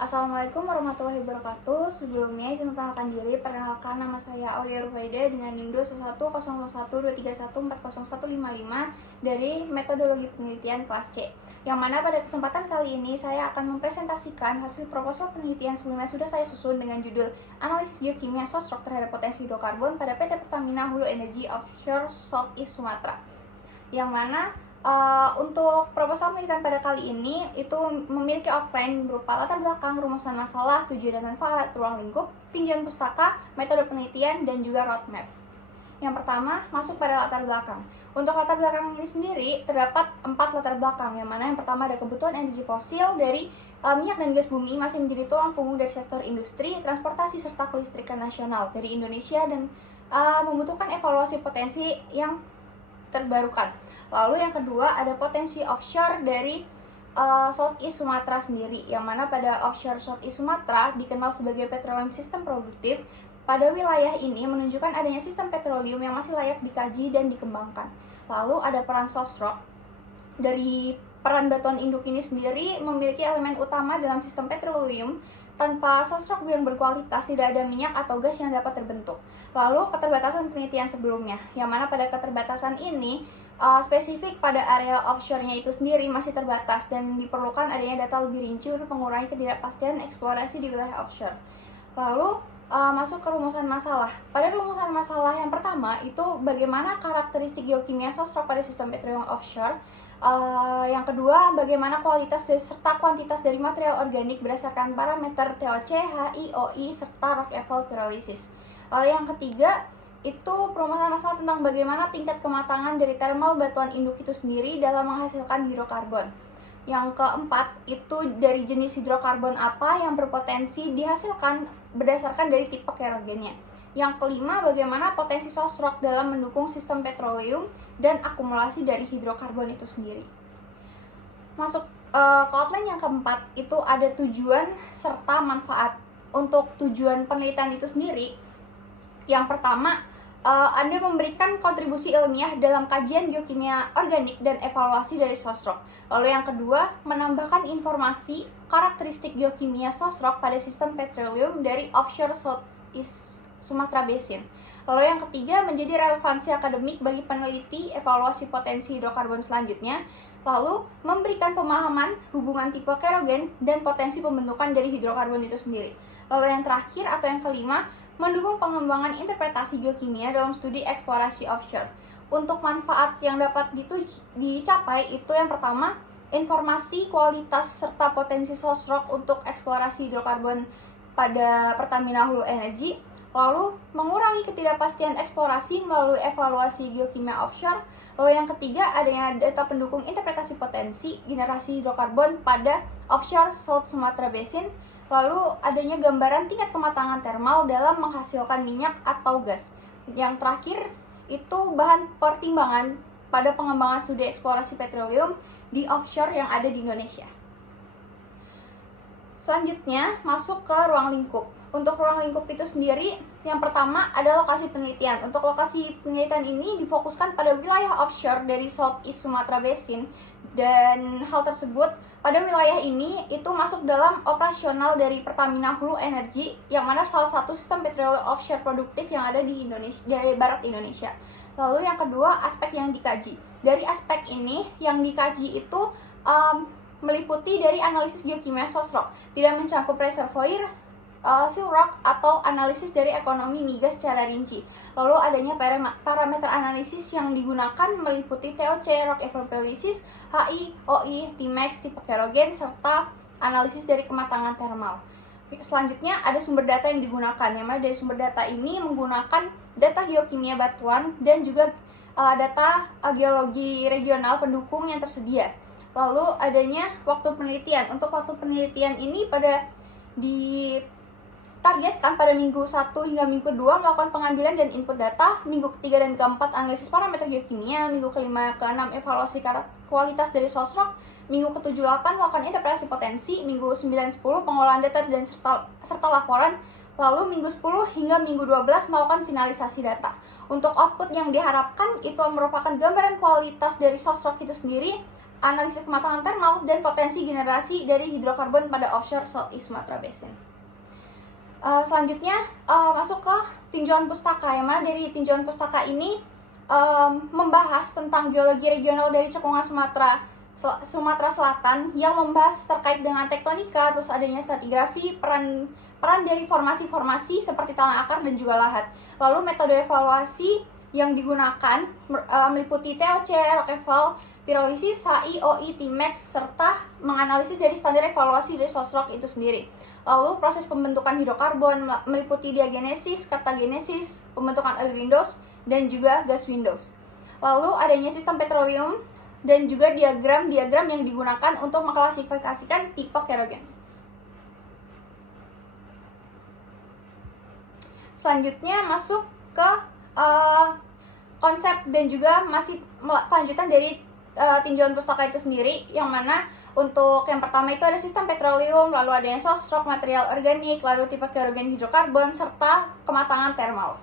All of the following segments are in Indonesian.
Assalamualaikum warahmatullahi wabarakatuh. Sebelumnya izin memperkenalkan diri. Perkenalkan, nama saya Aulia Rufaida dengan NIM 2110123140155 dari metodologi penelitian kelas C. Yang mana pada kesempatan kali ini saya akan mempresentasikan hasil proposal penelitian sebelumnya sudah saya susun dengan judul Analisis Geokimia Sosrok terhadap Potensi Hidrokarbon pada PT Pertamina Hulu Energy Offshore Southeast Sumatera. Yang mana untuk proposal penelitian pada kali ini itu memiliki outline berupa latar belakang, rumusan masalah, tujuan dan manfaat, ruang lingkup, tinjauan pustaka, metode penelitian, dan juga roadmap. Yang pertama, masuk pada latar belakang. Untuk latar belakang ini sendiri, terdapat 4 latar belakang, yang mana yang pertama ada kebutuhan energi fosil dari minyak dan gas bumi masih menjadi tulang punggung dari sektor industri, transportasi, serta kelistrikan nasional dari Indonesia dan membutuhkan evaluasi potensi yang terbarukan. Lalu yang kedua ada potensi offshore dari Southeast Sumatera sendiri, yang mana pada offshore Southeast Sumatera dikenal sebagai petroleum sistem produktif. Pada wilayah ini menunjukkan adanya sistem petroleum yang masih layak dikaji dan dikembangkan. Lalu ada peran sosrok. Dari peran batuan induk ini sendiri memiliki elemen utama dalam sistem petroleum. Tanpa sosrok yang berkualitas, tidak ada minyak atau gas yang dapat terbentuk. Lalu keterbatasan penelitian sebelumnya, yang mana pada keterbatasan ini spesifik pada area offshore-nya itu sendiri masih terbatas dan diperlukan adanya data lebih rinci untuk mengurangi ketidakpastian eksplorasi di wilayah offshore. Lalu masuk ke rumusan masalah. Pada rumusan masalah yang pertama itu bagaimana karakteristik geokimia sosrok pada sistem petroleum offshore. Yang kedua, bagaimana kualitas serta kuantitas dari material organik berdasarkan parameter TOC, HI, OI, serta rock-level pyrolysis. Yang ketiga, itu perumusan masalah tentang bagaimana tingkat kematangan dari thermal batuan induk itu sendiri dalam menghasilkan hidrokarbon. Yang keempat, itu dari jenis hidrokarbon apa yang berpotensi dihasilkan berdasarkan dari tipe kerogennya. Yang kelima, bagaimana potensi sosrok dalam mendukung sistem petroleum dan akumulasi dari hidrokarbon itu sendiri. Masuk ke outline yang keempat, itu ada tujuan serta manfaat. Untuk tujuan penelitian itu sendiri, yang pertama, Anda memberikan kontribusi ilmiah dalam kajian geokimia organik dan evaluasi dari sosrok. Lalu yang kedua, menambahkan informasi karakteristik geokimia sosrok pada sistem petroleum dari offshore Southeast Sumatera Basin. Lalu yang ketiga, menjadi relevansi akademik bagi peneliti evaluasi potensi hidrokarbon selanjutnya. Lalu memberikan pemahaman hubungan tipe kerogen dan potensi pembentukan dari hidrokarbon itu sendiri. Lalu yang terakhir atau yang kelima, mendukung pengembangan interpretasi geokimia dalam studi eksplorasi offshore. Untuk manfaat yang dapat dicapai itu yang pertama, informasi, kualitas, serta potensi sosrok untuk eksplorasi hidrokarbon pada Pertamina Hulu Energy. Lalu mengurangi ketidakpastian eksplorasi melalui evaluasi geokimia offshore. Lalu yang ketiga, adanya data pendukung interpretasi potensi generasi hidrokarbon pada offshore South Sumatera Basin. Lalu adanya gambaran tingkat kematangan thermal dalam menghasilkan minyak atau gas. Yang terakhir itu bahan pertimbangan pada pengembangan studi eksplorasi petroleum di offshore yang ada di Indonesia. Selanjutnya masuk ke ruang lingkup. Untuk ruang lingkup itu sendiri, yang pertama ada lokasi penelitian. Untuk lokasi penelitian ini difokuskan pada wilayah offshore dari Southeast Sumatera Basin. Dan hal tersebut pada wilayah ini itu masuk dalam operasional dari Pertamina Hulu Energy, yang mana salah satu sistem petroleum offshore produktif yang ada di Indonesia, di barat Indonesia. Lalu yang kedua, aspek yang dikaji. Dari aspek ini yang dikaji itu meliputi dari analisis geokimia sosrok, tidak mencakup reservoir, seal rock, atau analisis dari ekonomi migas secara rinci. Lalu adanya parameter analisis yang digunakan meliputi TOC, rock-level pyrolysis, HI, OI, Tmax, tipe kerogen, serta analisis dari kematangan thermal. Selanjutnya ada sumber data yang digunakan, yang mana dari sumber data ini menggunakan data geokimia batuan dan juga data geologi regional pendukung yang tersedia. Lalu adanya waktu penelitian. Untuk waktu penelitian ini ditargetkan pada minggu 1 hingga minggu 2 melakukan pengambilan dan input data, minggu ketiga dan keempat analisis parameter geokimia, minggu kelima ke-6 evaluasi kualitas dari sosrok, minggu ke-7-8 melakukan interpretasi potensi, minggu 9-10 pengolahan data dan serta laporan, lalu minggu 10 hingga minggu 12 melakukan finalisasi data. Untuk output yang diharapkan itu merupakan gambaran kualitas dari sosrok itu sendiri, analisis kematangan thermal, dan potensi generasi dari hidrokarbon pada offshore Southeast Sumatra Basin. Selanjutnya masuk ke tinjauan pustaka, yang mana dari tinjauan pustaka ini membahas tentang geologi regional dari cekungan Sumatera Selatan, yang membahas terkait dengan tektonika, terus adanya stratigrafi, peran dari formasi-formasi seperti talang akar dan juga lahat. Lalu metode evaluasi yang digunakan meliputi TOC, Rockefeller, pirolisis, HI, OI, Tmax, serta menganalisis dari standar evaluasi dari sosrok itu sendiri. Lalu proses pembentukan hidrokarbon meliputi diagenesis, katagenesis, pembentukan oil windows, dan juga gas windows. Lalu adanya sistem petroleum dan juga diagram yang digunakan untuk mengklasifikasikan tipe kerogen. Selanjutnya masuk ke konsep dan juga masih kelanjutan dari tinjauan pustaka itu sendiri, yang mana untuk yang pertama itu ada sistem petroleum, lalu adanya sosrok, material organik, lalu tipe kerogen hidrokarbon, serta kematangan thermal.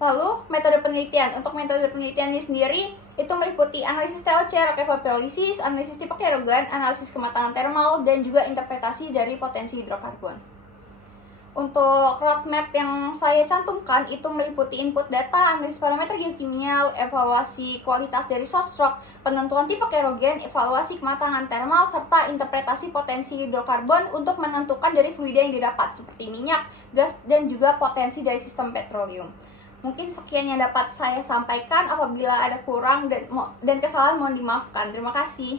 Lalu metode penelitian. Untuk metode penelitian ini sendiri itu meliputi analisis TOC, Rockefeller pyrolysis, analisis tipe kerogen, analisis kematangan thermal, dan juga interpretasi dari potensi hidrokarbon. Untuk roadmap yang saya cantumkan itu meliputi input data, analisis parameter geokimia, evaluasi kualitas dari sosrok, penentuan tipe kerogen, evaluasi kematangan thermal, serta interpretasi potensi hidrokarbon untuk menentukan dari fluida yang didapat seperti minyak, gas, dan juga potensi dari sistem petroleum. Mungkin sekian yang dapat saya sampaikan. Apabila ada kurang dan kesalahan mohon dimaafkan. Terima kasih.